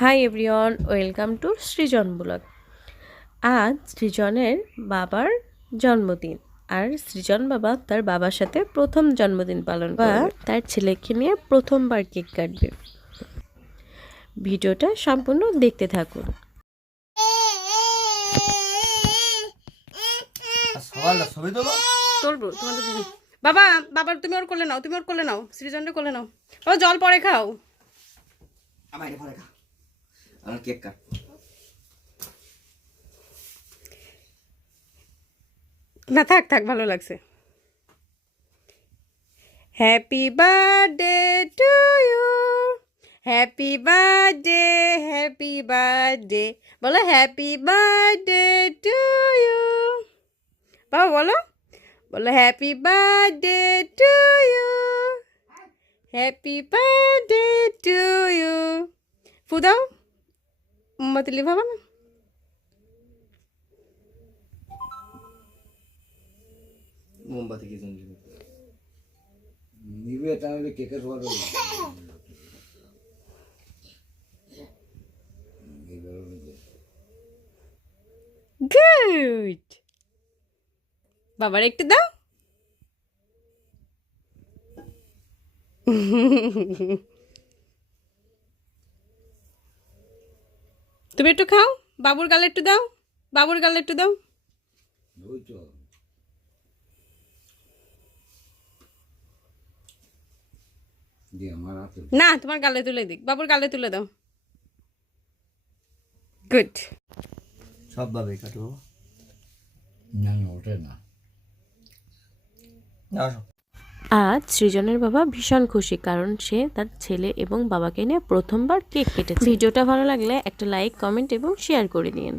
Hi everyone, welcome to Srijan blog. আজ সৃজনের বাবার জন্মদিন, আর সৃজন বাবা তার বাবার সাথে প্রথম জন্মদিন পালন করবে। তার ছেলেকে নিয়ে প্রথমবার কেক কাটবে। ভিডিওটা সম্পূর্ণ দেখতে থাকুন। বাবা বাবা তুমি ওর কোলে নাও, তুমি ওর কোলে নাও, সৃজনটা কোলে নাও। বাবা জল পরে খাও। কেক কাট। না থাক থাক, ভালো লাগছে। Happy birthday to you, happy birthday, happy birthday. বলো হ্যাপি বার্থডে টু ইউ। বাবা বলো, বলো happy birthday to you, happy birthday to you. ফু দাও, মোমবাতি লিভাবা না। মোমবাতি কি জন্য নিবে? তাহলে কেকের বড় গুড। বাবার একটু দাও। তুমি একটু খাও, বাবুর গালে একটু দাও, বাবুর গালে একটু দাও। ওই তো দিয়ে আমার হাতে না, তোমার গালে তুলে দিক, বাবুর গালে তুলে দাও। গুড। সব ভাবে কাটবো। না না ওঠে না। আসো। আজ সৃজনের বাবা ভীষণ খুশি, কারণ সে তার ছেলে এবং বাবাকে নিয়ে প্রথমবার কেক কেটেছে। ভিডিওটা ভালো লাগলে একটা লাইক, কমেন্ট এবং শেয়ার করে দিন।